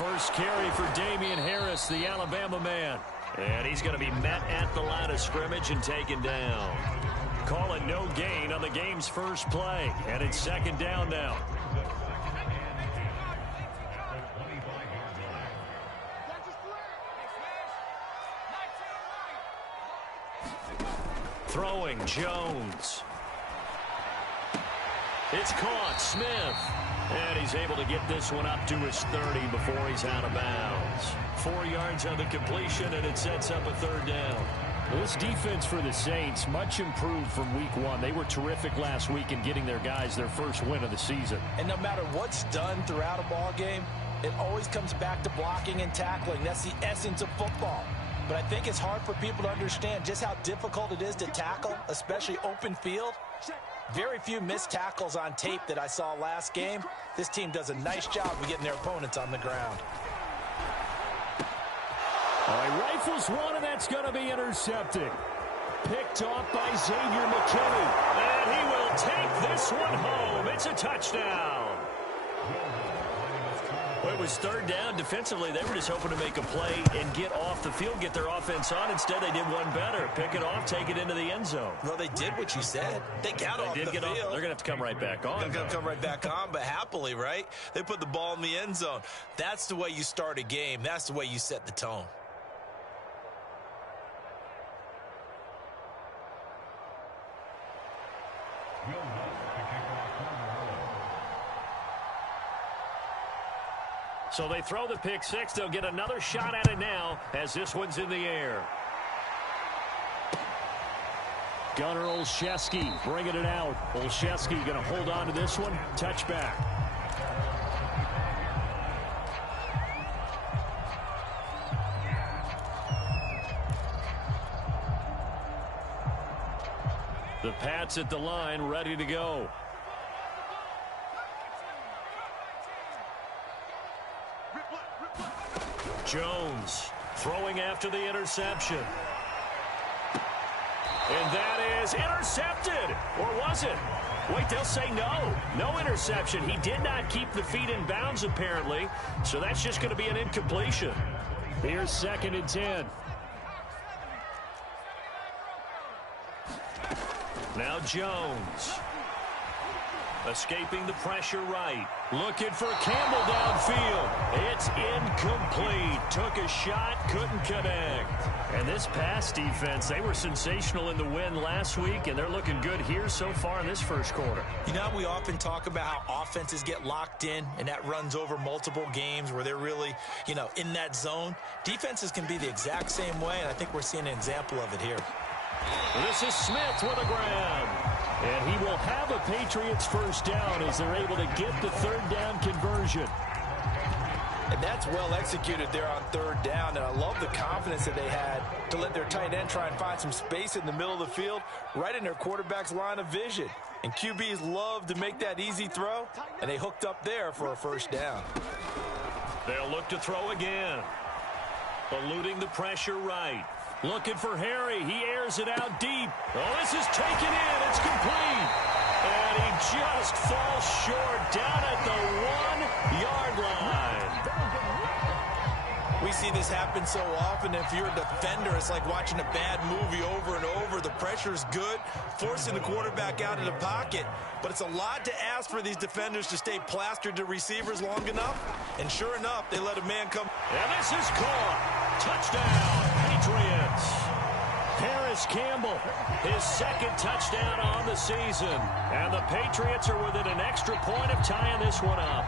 first carry for Damian Harris, the Alabama man. And he's going to be met at the line of scrimmage and taken down. Call it no gain on the game's first play. And it's second down now. Throwing, Jones. It's caught, Smith. And he's able to get this one up to his 30 before he's out of bounds. 4 yards on the completion, and it sets up a third down. Well, this defense for the Saints, much improved from week 1. They were terrific last week in getting their guys their first win of the season. And no matter what's done throughout a ball game, it always comes back to blocking and tackling. That's the essence of football. But I think it's hard for people to understand just how difficult it is to tackle, especially open field. Very few missed tackles on tape that I saw last game. This team does a nice job of getting their opponents on the ground. All right, rifles one, and that's going to be intercepted. Picked off by Xavier McKinney. And he will take this one home. It's a touchdown. Well, it was third down. Defensively, they were just hoping to make a play and get off the field, get their offense on. Instead, they did one better. Pick it off, take it into the end zone. Well, they did what you said. They got off the field. They're going to have to come right back on. They're going to come right back on, but happily, right? They put the ball in the end zone. That's the way you start a game. That's the way you set the tone. So they throw the pick six. They'll get another shot at it now as this one's in the air. Gunnar Olszewski bringing it out. Olszewski going to hold on to this one. Touchback. The Pats at the line, ready to go. Jones throwing after the interception. And that is intercepted. Or was it? Wait, they'll say no. No interception. He did not keep the feet in bounds, apparently. So that's just going to be an incompletion. Here's 2nd and 10. Now Jones. Escaping the pressure right. Looking for Campbell downfield. It's incomplete. Took a shot, couldn't connect. And this pass defense, they were sensational in the win last week, and they're looking good here so far in this first quarter. You know, we often talk about how offenses get locked in, and that runs over multiple games where they're really, in that zone. Defenses can be the exact same way, and I think we're seeing an example of it here. This is Smith with a grab. And he will have a Patriots first down as they're able to get the third down conversion. And that's well executed there on third down. And I love the confidence that they had to let their tight end try and find some space in the middle of the field, right in their quarterback's line of vision. And QBs love to make that easy throw, and they hooked up there for a first down. They'll look to throw again. Eluding the pressure right. Looking for Harry. He airs it out deep. Oh, this is taken in. It's complete. And he just falls short down at the 1-yard line. We see this happen so often. If you're a defender, it's like watching a bad movie over and over. The pressure's good, forcing the quarterback out of the pocket. But it's a lot to ask for these defenders to stay plastered to receivers long enough. And sure enough, they let a man come. And this is caught. Touchdown, Patriots. Harris Campbell, his second touchdown on the season. And the Patriots are within an extra point of tying this one up.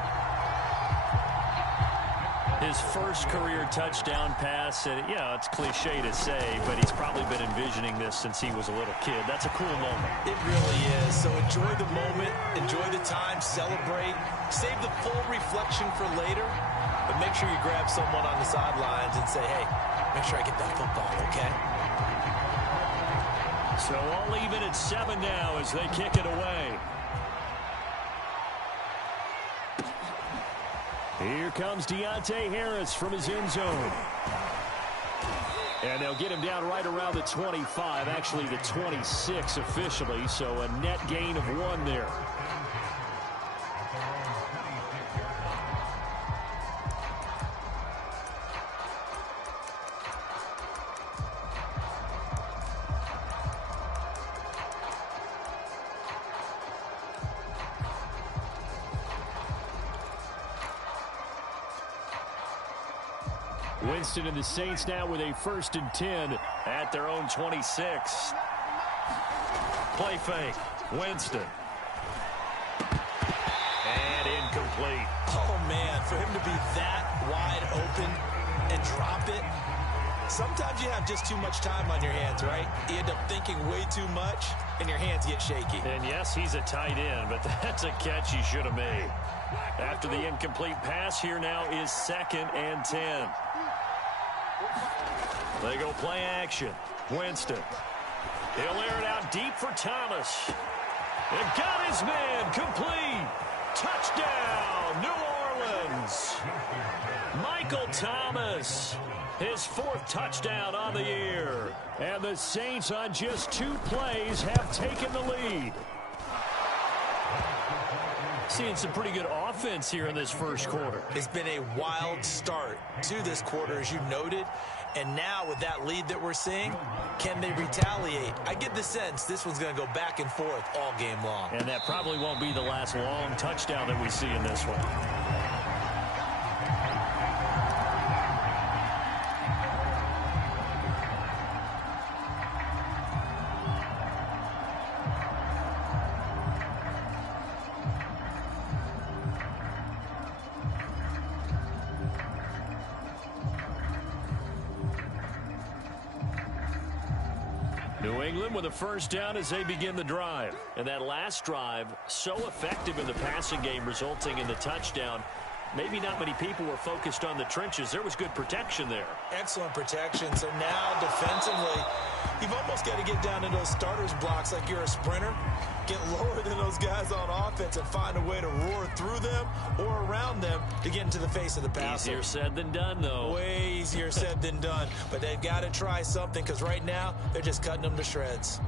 His first career touchdown pass, and it's cliche to say, but he's probably been envisioning this since he was a little kid. That's a cool moment. It really is. So enjoy the moment, enjoy the time, celebrate, save the full reflection for later, but make sure you grab someone on the sidelines and say, hey, make sure I get that football, okay? So all even at 7 now as they kick it away. Here comes Deontay Harris from his end zone. And they'll get him down right around the 25, actually the 26 officially, so a net gain of 1 there. Winston and the Saints now with a 1st and 10 at their own 26. Play fake. Winston. And incomplete. Oh, man, for him to be that wide open and drop it. Sometimes you have just too much time on your hands, right? You end up thinking way too much, and your hands get shaky. And yes, he's a tight end, but that's a catch he should have made. After the incomplete pass, here now is 2nd and 10. They go play action. Winston. He'll air it out deep for Thomas. They've got his man. Complete. Touchdown, New Orleans. Michael Thomas. His 4th touchdown on the year. And the Saints on just 2 plays have taken the lead. Seeing some pretty good offense here in this first quarter. It's been a wild start to this quarter, as you noted. And now with that lead that we're seeing, can they retaliate? I get the sense this one's going to go back and forth all game long. And that probably won't be the last long touchdown that we see in this one. New England with a 1st down as they begin the drive. And that last drive, so effective in the passing game, resulting in the touchdown. Maybe not many people were focused on the trenches. There was good protection there. Excellent protection. So now defensively, you've almost got to get down in those starters blocks like you're a sprinter. Get lower than those guys on offense and find a way to roar through them or around them to get into the face of the passer. Easier said than done, though. Way easier said than done. But they've got to try something because right now they're just cutting them to shreds.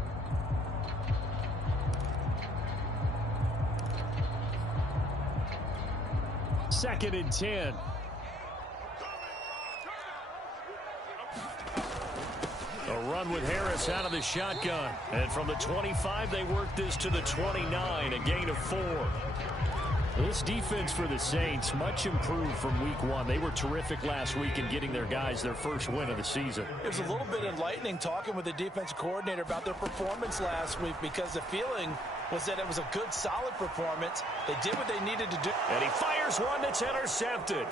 Second and 10. A run with Harris out of the shotgun. And from the 25, they work this to the 29, a gain of 4. This defense for the Saints, much improved from week 1. They were terrific last week in getting their guys their first win of the season. It was a little bit enlightening talking with the defensive coordinator about their performance last week because the feeling was that it was a good, solid performance. They did what they needed to do. And he fires one that's intercepted.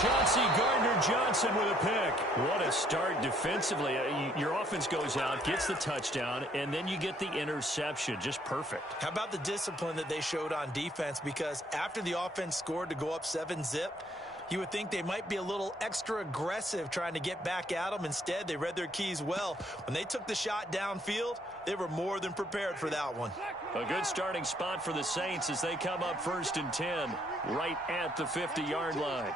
Chauncey Gardner-Johnson with a pick. What a start defensively. Your offense goes out, gets the touchdown, and then you get the interception. Just perfect. How about the discipline that they showed on defense? Because after the offense scored to go up 7-zip, you would think they might be a little extra aggressive trying to get back at them. Instead, they read their keys well. When they took the shot downfield, they were more than prepared for that one. A good starting spot for the Saints as they come up 1st and 10, right at the 50-yard line.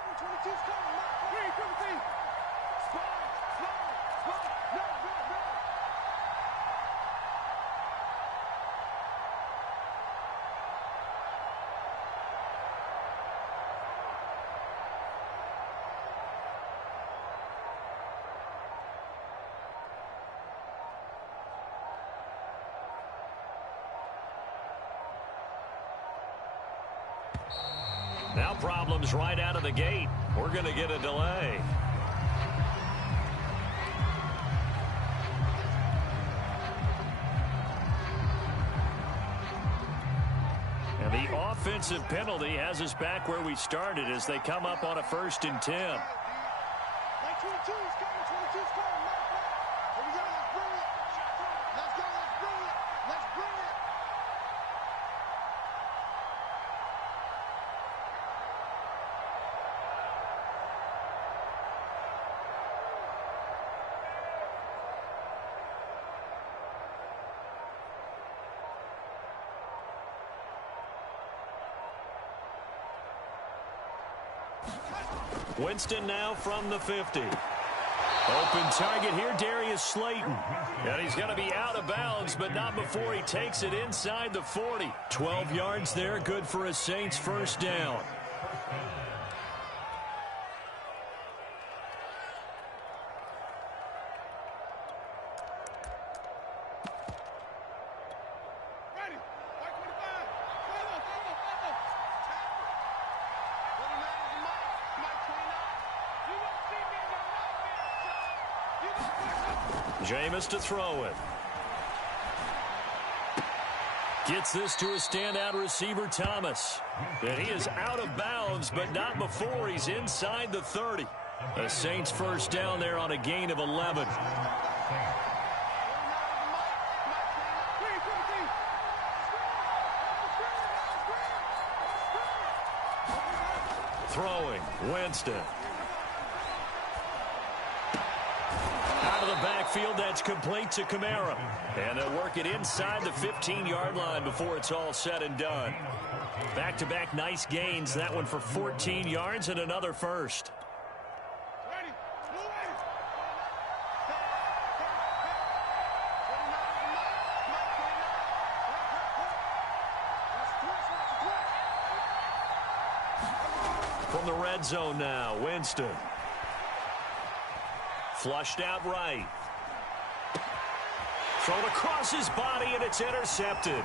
Now problems right out of the gate. We're going to get a delay. And the offensive penalty has us back where we started as they come up on a 1st and 10. Winston now from the 50. Open target here, Darius Slayton. And he's going to be out of bounds, but not before he takes it inside the 40. 12 yards there, good for a Saints 1st down. Jameis to throw it. Gets this to a standout receiver, Thomas. And he is out of bounds, but not before he's inside the 30. The Saints first down there on a gain of 11. Throwing, Winston. Out of the backfield, that's complete to Kamara. And they'll work it inside the 15-yard line before it's all said and done. Back-to-back nice gains. That one for 14 yards and another first. From the red zone now, Winston. Flushed out right. Thrown across his body, and it's intercepted.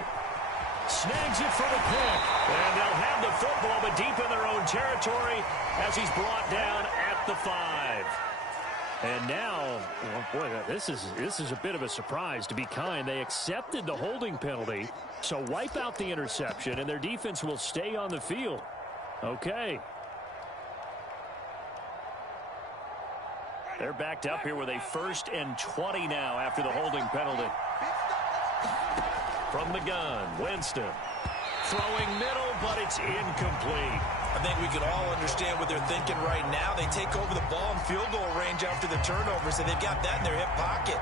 Snags it for the pick. And they'll have the football, but deep in their own territory as he's brought down at the 5. And now, well, boy, this is a bit of a surprise, to be kind. They accepted the holding penalty, so wipe out the interception, and their defense will stay on the field. Okay. They're backed up here with a 1st and 20 now after the holding penalty. From the gun, Winston. Throwing middle, but it's incomplete. I think we can all understand what they're thinking right now. They take over the ball in field goal range after the turnover, so they've got that in their hip pocket.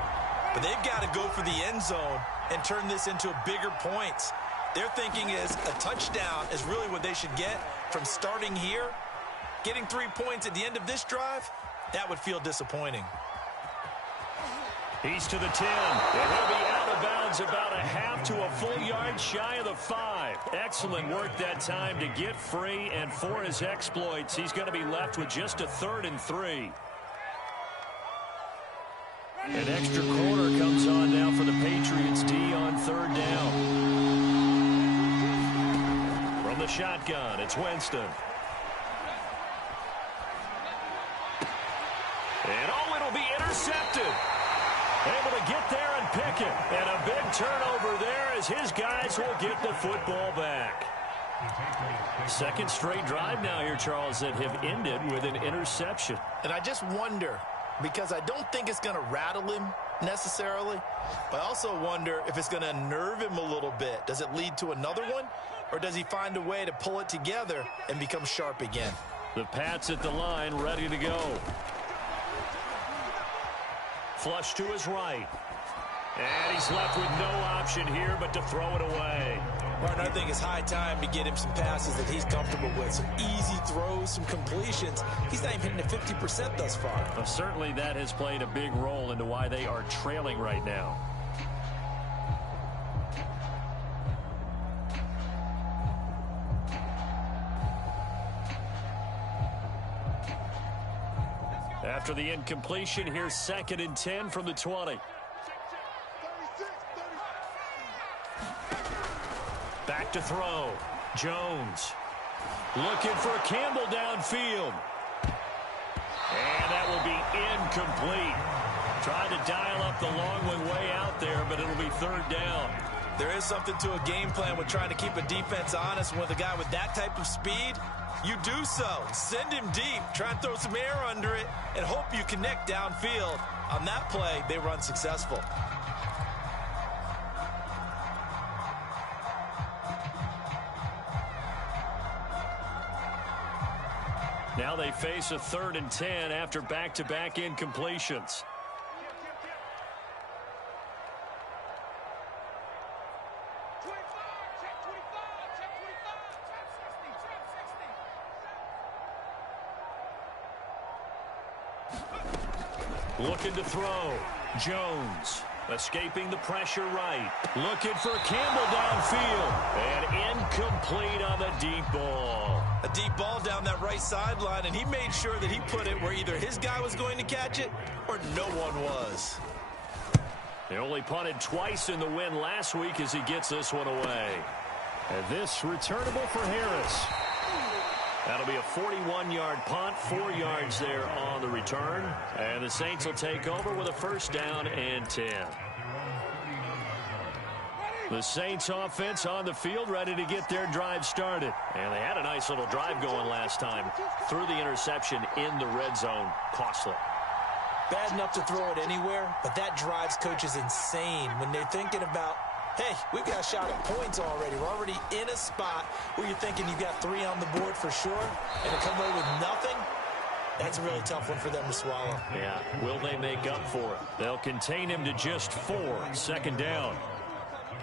But they've got to go for the end zone and turn this into bigger points. Their thinking is a touchdown is really what they should get from starting here. Getting 3 points at the end of this drive, that would feel disappointing. He's to the 10. And he'll be out of bounds about a half to a full yard shy of the 5. Excellent work that time to get free, and for his exploits, he's going to be left with just a 3rd and 3. An extra corner comes on now for the Patriots D on 3rd down. From the shotgun, it's Winston. And oh, it'll be intercepted. Able to get there and pick it. And a big turnover there as his guys will get the football back. Second straight drive now here, Charles, that have ended with an interception. And I just wonder, because I don't think it's going to rattle him necessarily, but I also wonder if it's going to unnerve him a little bit. Does it lead to another one, or does he find a way to pull it together and become sharp again? The Pats at the line, ready to go. Flush to his right. And he's left with no option here but to throw it away. Martin, I think it's high time to get him some passes that he's comfortable with. Some easy throws, some completions. He's not even hitting the 50% thus far. Well, certainly that has played a big role into why they are trailing right now. After the incompletion, here's 2nd and 10 from the 20. Back to throw. Jones. Looking for Campbell downfield. And that will be incomplete. Trying to dial up the long one way out there, but it'll be 3rd down. There is something to a game plan with trying to keep a defense honest. With a guy with that type of speed, you do so. Send him deep. Try and throw some air under it and hope you connect downfield. On that play, they run successful. Now they face a 3rd and 10 after back-to-back incompletions. Looking to throw. Jones. Escaping the pressure right. Looking for Campbell downfield. And incomplete on the deep ball. A deep ball down that right sideline, and he made sure that he put it where either his guy was going to catch it or no one was. They only punted twice in the win last week as he gets this one away. And this returnable for Harris. That'll be a 41-yard punt, 4 yards there on the return. And the Saints will take over with a first down and 10. The Saints offense on the field, ready to get their drive started. And they had a nice little drive going last time. Threw the interception in the red zone. Costly. Bad enough to throw it anywhere, but that drives coaches insane when they're thinking about, hey, we've got a shot at points already. We're already in a spot where you're thinking you've got 3 on the board for sure, and to come away with nothing, that's a really tough one for them to swallow. Yeah, will they make up for it? They'll contain him to just 4. Second down.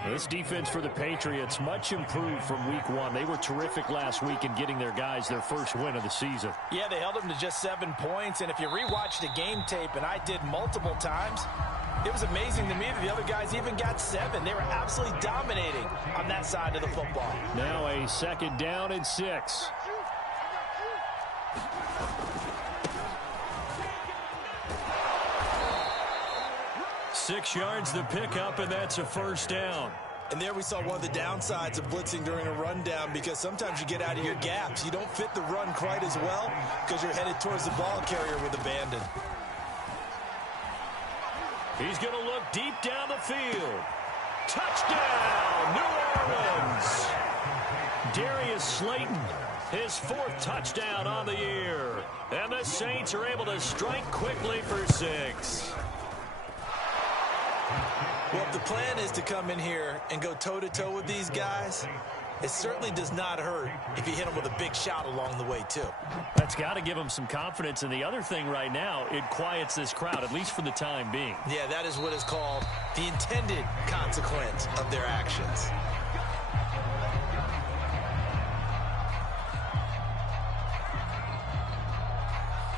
This defense for the Patriots much improved from week 1. They were terrific last week in getting their guys their first win of the season. Yeah, they held them to just 7 points, and if you rewatch the game tape, and I did multiple times, it was amazing to me that the other guys even got 7. They were absolutely dominating on that side of the football. Now a second down and 6. Six yards the pickup, and that's a first down. And there we saw one of the downsides of blitzing during a rundown, because sometimes you get out of your gaps. You don't fit the run quite as well because you're headed towards the ball carrier with abandon. He's going to look deep down the field. Touchdown, New Orleans. Darius Slayton, his 4th touchdown on the year. And the Saints are able to strike quickly for 6. Well, if the plan is to come in here and go toe-to-toe with these guys, it certainly does not hurt if you hit them with a big shot along the way, too. That's got to give them some confidence. And the other thing right now, it quiets this crowd, at least for the time being. Yeah, that is what is called the intended consequence of their actions.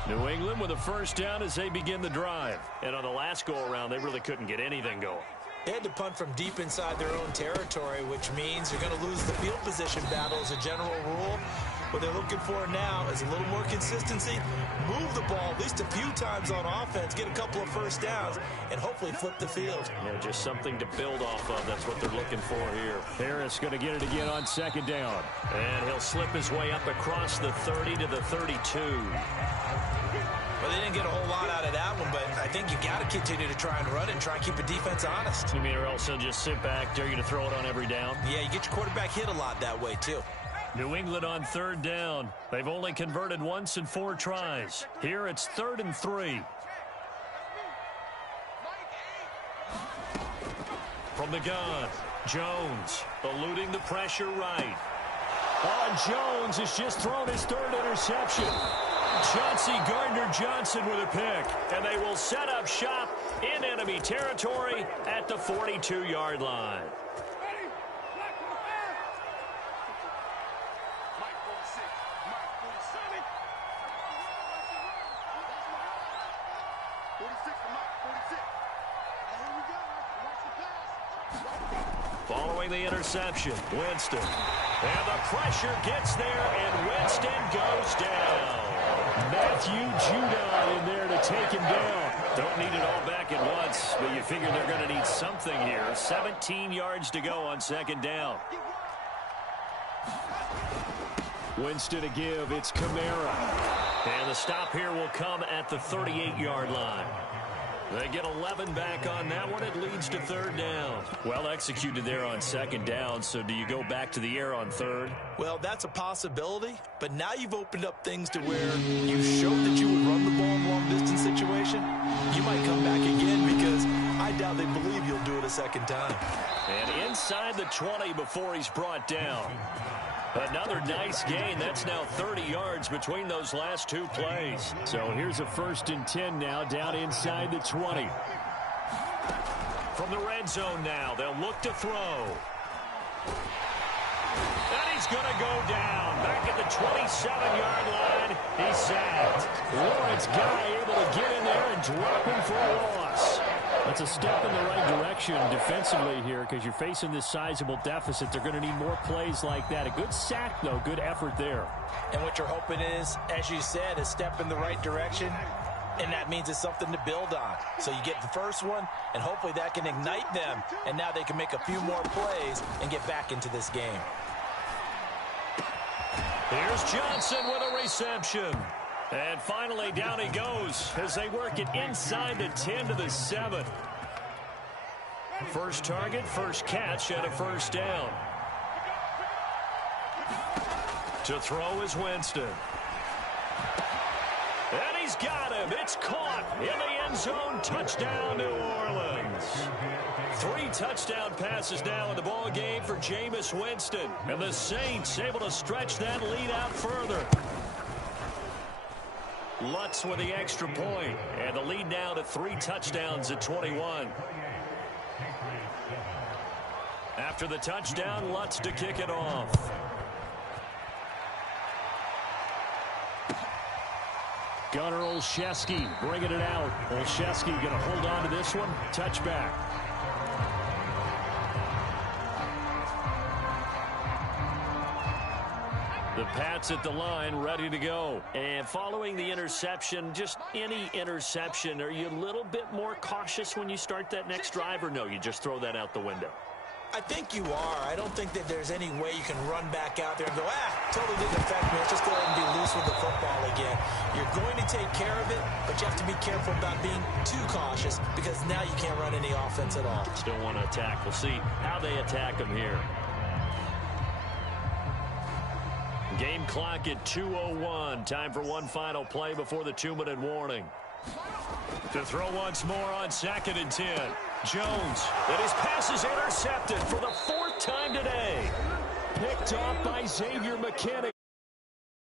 New England with a first down as they begin the drive. And on the last go-around, they really couldn't get anything going. They had to punt from deep inside their own territory, which means you're going to lose the field position battle as a general rule. What they're looking for now is a little more consistency, move the ball at least a few times on offense, get a couple of first downs, and hopefully flip the field. Yeah, just something to build off of. That's what they're looking for here. Harris going to get it again on second down. And he'll slip his way up across the 30 to the 32. Well, they didn't get a whole lot out of that one, but I think you got to continue to try and run it and try and keep the defense honest. You mean, or else he'll just sit back, dare you to throw it on every down? Yeah, you get your quarterback hit a lot that way, too. New England on third down. They've only converted once in 4 tries. Here it's 3rd and 3. From the gun, Jones eluding the pressure right. Jones has just thrown his 3rd interception. Chauncey Gardner-Johnson with a pick, and they will set up shop in enemy territory at the 42-yard line. Following the interception, Winston. And the pressure gets there, and Winston goes down. Matthew Judon in there to take him down. Don't need it all back at once, but you figure they're going to need something here. 17 yards to go on second down. Winston to give. It's Kamara. And the stop here will come at the 38-yard line. They get 11 back on that one. It leads to 3rd down. Well executed there on second down. So do you go back to the air on 3rd? Well, that's a possibility. But now you've opened up things to where you showed that you would run the ball in long-distance situation. You might come back again because I doubt they believe you'll do it a second time. And inside the 20 before he's brought down. Another nice gain. That's now 30 yards between those last 2 plays. So here's a 1st and 10 now down inside the 20. From the red zone now, they'll look to throw. And he's going to go down. Back at the 27-yard line. He's sacked. Lawrence Guy able to get in there and drop him for a loss. That's a step in the right direction defensively here because you're facing this sizable deficit. They're going to need more plays like that. A good sack, though. Good effort there. And what you're hoping is, as you said, a step in the right direction, and that means it's something to build on. So you get the first one, and hopefully that can ignite them, and now they can make a few more plays and get back into this game. Here's Johnson with a reception. And finally, down he goes as they work it inside the 10 to the 7. First target, first catch, and a first down. To throw is Winston. And he's got him. It's caught in the end zone. Touchdown, New Orleans. 3 touchdown passes now in the ball game for Jameis Winston. And the Saints able to stretch that lead out further. Lutz with the extra point. And the lead now to 3 touchdowns at 21. After the touchdown, Lutz to kick it off. Gunnar Olszewski bringing it out. Olszewski going to hold on to this one. Touchback. The Pats at the line, ready to go. And following the interception, just any interception, are you a little bit more cautious when you start that next drive, or no, you just throw that out the window? I think you are. I don't think that there's any way you can run back out there and go, totally didn't affect me. Let's just go ahead and be loose with the football again. You're going to take care of it, but you have to be careful about being too cautious because now you can't run any offense at all. Still want to attack. We'll see how they attack them here. Game clock at 2:01. Time for one final play before the 2-minute warning. To throw once more on 2nd and 10. Jones, and his pass is intercepted for the 4th time today. Picked off by Xavier McKinney.